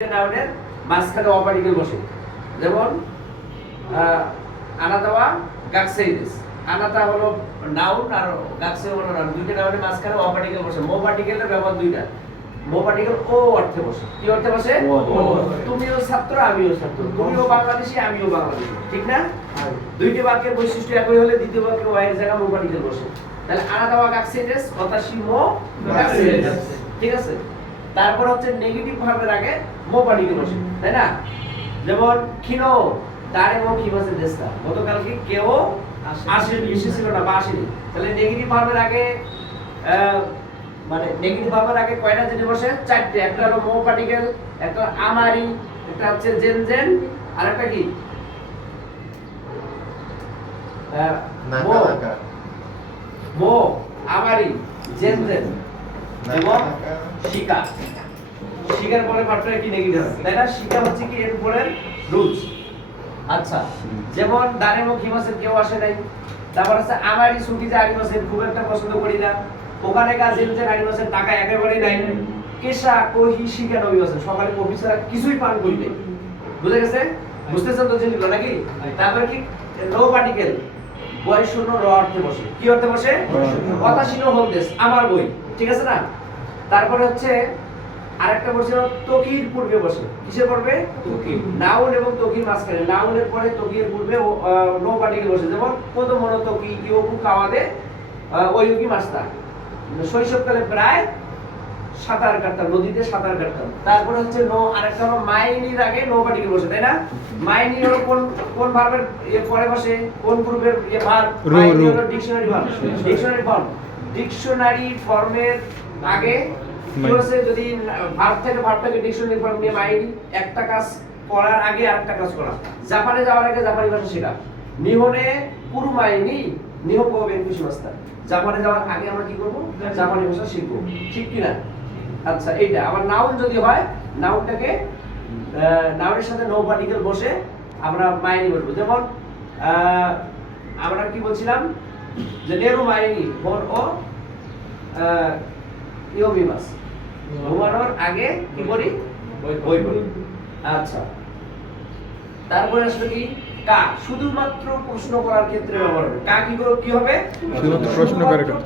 নাউনের মাঝখানে অপার্টিকেল বসে, যেমন আনাদাওয়া গাকসাইডিস। আনাদা হলো নাউন আর গাকসাই হলো নাউন, দুইটা নাউনের মাঝখানে অপার্টিকেল বসে। মো পার্টিকেলের ব্যবহার দুইটা। মো পার্টিকেল ও অর্থে বসে। কি অর্থে বসে? তুমিও ছাত্র আমিও ছাত্র, তুমিও বাংলাদেশী আমিও বাংলাদেশী, ঠিক না? দুইটি বাক্যের বৈশিষ্ট্য একই হলে দ্বিতীয় বাক্যে ওয়াই এর জায়গায় মো পার্টিকেল বসে। তাহলে আনাদাওয়া গাকসাইডিস অতাশি মো গাকসাইডিস, ঠিক আছে? তারপর হচ্ছে নেগেটিভ ভার্বের আগে মো পার্টিকেল বসে, তাই না? যেমন খিনো তারে মো খিমাসে দেশটা, গতকালকে কেউ আসেনি, এসেছিল না বা আসেনি। তাহলে নেগেটিভ ভার্বের আগে মানে নেগেটিভ ভার্বের আগে কয়টা জিনিস বসে? চারটে। একটা হলো মো পার্টিকেল, একটা আমারি, একটা হচ্ছে জেন জেন, আর একটা কি মো মো আমারি জেন জেন এবং শিকা। শিকার পরে পার্টটা কি নেগেটিভ হবে, তাই না? শিকা হচ্ছে কি এর উপরের রুলস। আচ্ছা, যেমন দারেমো খিমাসের কেউ আসে নাই। তারপর হচ্ছে আমারই ছুটি যে আরিমাসের খুব একটা পছন্দ করি না। ওখানে কাজের যে আরিমাসের টাকা একেবারেই নাই। কেশা কহি শিকা নবিমাসের সকালে কফি ছাড়া কিছুই পান করি নাই। বুঝে গেছে? বুঝতেছেন তো জিনিসগুলো নাকি? তারপর কি নো পার্টিকেল বয় শূন্য র অর্থে বসে। কি অর্থে বসে? কথাশীল হলদেশ, আমার বই, ঠিক আছে না? তারপরে হচ্ছে আরেকটা বসে তকির পূর্বে বসে। কিসের পূর্বে? তকি। নাউন এবং তকির মাঝখানে, নাউনের পরে তকির পূর্বে নো পার্টিকেল বসে। যেমন কত মনো তকি ইয়োকু কাওয়াদে ওয়ুকি মাস্তা, শৈশবকালে প্রায় সাঁতার কাটতাম, নদীতে সাঁতার কাটতাম। তারপরে হচ্ছে নো, আরেকটা হলো মাইনির আগে নো পার্টিকেল বসে, তাই না? মাইনি হলো কোন কোন ভার্বের পরে বসে? কোন গ্রুপের ভার্ব? মাইনি হলো dictionary verb. Dictionary form, dictionary ফর্মের আগে কি হচ্ছে? যদি ভার্ব থেকে ভার্বটাকে ডিকশনারি ফর্ম নিয়ে মাইনি, একটা কাজ করার আগে আরেকটা কাজ করা। জাপানে যাওয়ার আগে জাপানি ভাষা শেখা। নিহনে পুরো মাইনি নিহকো বেনকুশি মাস্টার, জাপানে যাওয়ার আগে আমরা কি করব? জাপানি ভাষা শিখব, ঠিক কি না? আচ্ছা, এইটা আবার নাউন যদি হয়, নাউনটাকে নাউনের সাথে নো পার্টিকেল বসে আমরা মাইনি বলবো। যেমন আমরা কি বলছিলাম যে নেরু মাইনি ফর ও ইয়োমিমাস, ঘুমানোর আগে কি করি? বই পড়ি। আচ্ছা, তারপরে আসলে কি কা, শুধুমাত্র প্রশ্ন করার ক্ষেত্রে ব্যবহার হবে। কা কি হবে? শুধুমাত্র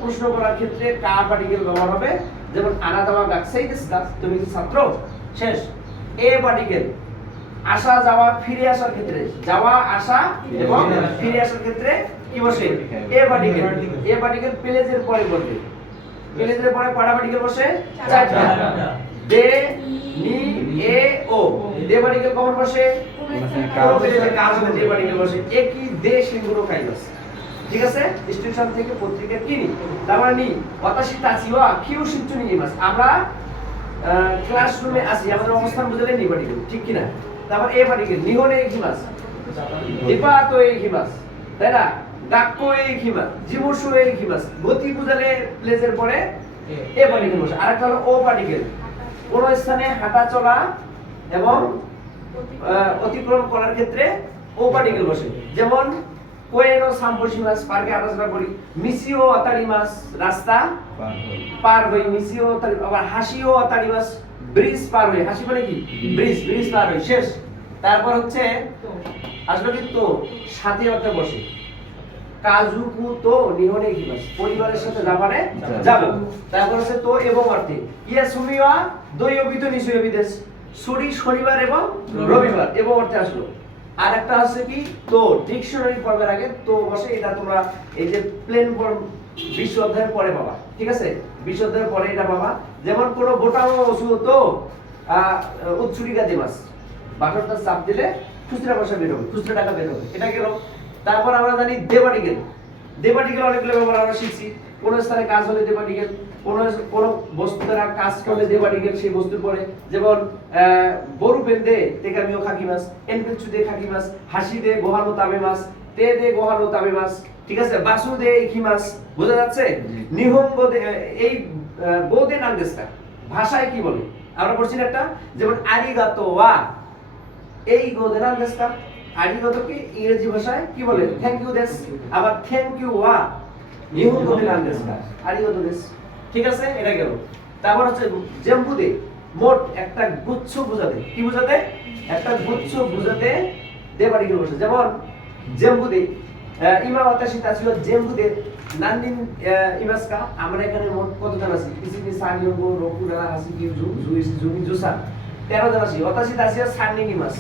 প্রশ্ন করার ক্ষেত্রে কা পার্টিকেল ব্যবহার হবে। যেমন আনাদাওয়া গাকসাইদিস কাজ, তুমি কি ছাত্র? শেষ। এ পার্টিকেল আসা যাওয়া ফিরে আসার ক্ষেত্রে, যাওয়া আসা এবং ফিরে আসার ক্ষেত্রে কি বসে? এ পার্টিকেল। এ পার্টিকেল প্লেজের পরে বসে। প্লেজের পরে কয়টা পার্টিকেল বসে? চারটা। দে নি এ ও। দে পার্টিকেল কখন বসে? কাজ হবে দে পার্টিকেল বসে। একই দেশ লিঙ্গুনো কাইবাস, ঠিক আছে? স্টেশন থেকে পত্রিকা কিনি। তারপরে নি ওয়াতাশি তাচিওয়া কিউ শিনচুনি ইমাস, আমরা ক্লাসরুমে আসি, আমাদের অবস্থান বুঝালে নি পার্টিকেল, ঠিক কি না? তারপর এ পার্টিকেল নিহনে হিমাস, দীপাতো এ হিমাস, তাই না? গাক্কো এ হিমাস, জিমুসু এ হিমাস, গতি বুঝালে প্লেসের পরে এ পার্টিকেল বসে। আরেকটা হলো ও পার্টিকেল, কোন স্থানে হাঁটা চলা এবং অতিক্রম করার ক্ষেত্রে ও পার্টিকেল বসে। যেমন কোয়েনো সাম্পোশিমাস, পার্কে হাঁটাচলা করি। মিসিও আতারিমাস, রাস্তা পার হই। মিসিও আবার হাসিও আতারিমাস, ব্রিজ পার হই। হাসি মানে কি? ব্রিজ, ব্রিজ পার হই। শেষ। তারপর হচ্ছে আসলে কি তো সাথে অর্থে বসে। কাজুকু তো নিহনে হিমাস, পরিবারের সাথে জাপানে যাব। তারপর হচ্ছে তো এবং অর্থে ইয়া সুমিওয়া দৈয়বিত নিশয় বিদেশ, ছুটি শনিবার এবং রবিবার এবং অর্থে আসলো। আর একটা আছে কি তো, ডিকশনারি ফর্মের আগে তো বসে। এটা তোমরা এই যে প্লেন ফর্ম 20 অধ্যায়ের পরে পাবা, ঠিক আছে? 20 অধ্যায়ের পরে এটা পাবা। যেমন কোন বোটাও ওসু তো উৎসুরিকা দিমাস, বাটনটা চাপ দিলে খুচরা পয়সা বের হবে, খুচরা টাকা বের হবে। এটা গেল। তারপর আমরা জানি দে পার্টিকেল। দে পার্টিকেল অনেকগুলো ব্যবহার আমরা শিখছি। কোন স্থানে কাজ হলে দে পার্টিকেল, কোন বস্তু দ্বারা কাজ করলে দে পার্টিকেল সেই বস্তুর পরে। যেমন বরু বেন্দে তেকামিও খাকিমাস, এনপেচু দে খাকিমাস, হাসি দে গোহানো তাবেমাস, তে দে গোহানো তাবেমাস, ঠিক আছে? বাসু দে ইকিমাস, বোঝা যাচ্ছে? নিহঙ্গো দে, এই গো দে নান্দেস্কা ভাষায় কি বলে আমরা পড়ছি না একটা? যেমন আরিগাতো ওয়া, এই গো দে নান্দেস্কা, আরিগাতো কি ইংরেজি ভাষায় কি বলে? থ্যাংক ইউ দেস। আবার থ্যাংক ইউ ওয়া নিহঙ্গো দে নান্দেস্কা, আরিগাতো দেস, ঠিক আছে? এটা গেল। তারপর হচ্ছে জেম্বু দে, মোট একটা গুচ্ছ বোঝাতে, কি বোঝাতে? একটা গুচ্ছ বোঝাতে দে পার্টিকেল বসে। যেমন জেম্বুদে ইমা ওয়াতাশি তাসিও জেম্বুদে নান্দিন ইমাসকা। আমরা এখানে মোট কতজন আছি? ইসিনি সানিয়োগো রকুরা হাসিকি জুইসি জুমি জুসা 13 জন আছি। ওয়াতাশি তাসিও সান্নিন ইমাস।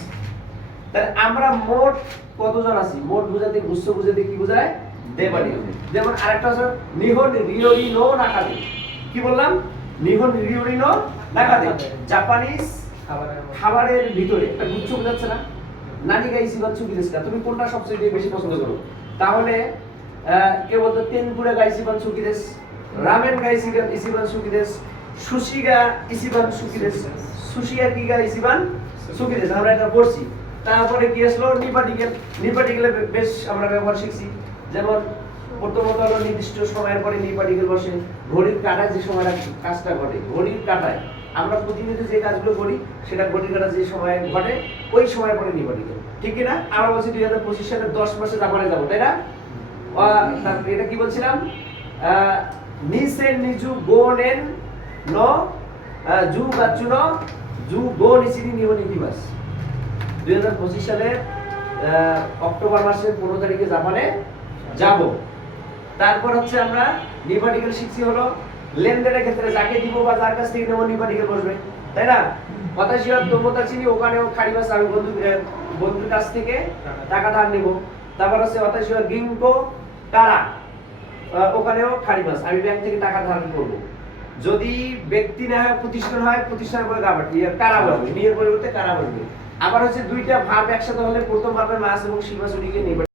তাহলে আমরা মোট কতজন আছি? মোট বোঝাতে গুচ্ছ বোঝাতে কি বোঝায়? দে পার্টিকেল। যেমন আরেকটা আছে নিহন রিওরি নো নাকাদে। কি বললাম? নিহন রিওরি নো নাকাদে জাপানিজ খাবারের ভিতরে একটা গুচ্ছ বোঝাচ্ছে না? নানি গাইছি বা চুকি দেশকা, তুমি কোনটা সবচেয়ে বেশি পছন্দ করো? তাহলে কে বলতো তেনপুরা গাইছি বা চুকি দেশ, রামেন গাইছি গা ইসিবান চুকি দেশ, সুশি গা ইসিবান চুকি দেশ, সুশি আর কি গা ইসিবান চুকি দেশ। আমরা এটা পড়ছি। তারপরে কি আসলো? নিপাটিকেল। নিপাটিকেলে বেশ আমরা ব্যবহার শিখছি। যেমন প্রথমত হলো নির্দিষ্ট সময়ের পরে নিপাটিকেল বসে। ঘড়ির কাঁটায় যে সময়টা কাজটা ঘটে, ঘড়ির কাঁটায় আমরা প্রতিনিয়ত যে কাজগুলো করি সেটা ঘড়ির কাঁটা যে সময় ঘটে ওই সময়ের পরে নিপাটিকেল, ঠিক কি না? আমরা বলছি 2025 সালের 10 মাসে জাপানে যাবো, তাই না? এটা কি বলছিলাম? নিসেন নিজু গোনেন নো জু গাচুনো জু গো নিসিনি নিহনি দিবাস। 2025 সালের অক্টোবর মাসের 15 তারিখে জাপানে যাব। তারপর হচ্ছে আমরা নিপাটিকেল শিখছি হলো লেনদেনের ক্ষেত্রে যাকে দিব বা যার কাছ থেকে নেব নিপাটিকেল বসবে, তাই না? হতাশিয়া তোমতা চিনি ওখানেও খারিবাস, আমি বন্ধুর কাছ থেকে টাকা ধার নিব। তারপর হচ্ছে হতাশিয়া গিংকো কারা, ওখানেও খারিবাস, আমি ব্যাংক থেকে টাকা ধার করব। যদি ব্যক্তি না হয় প্রতিষ্ঠান হয়, প্রতিষ্ঠানের পরে কারা বসবে, নিয়ের পরিবর্তে কারা বসবে। আবার হচ্ছে দুইটা ভার্ব একসাথে হলে প্রথম ভার্বের মাস এবং শিবাসুরিকে নিপাটিকেল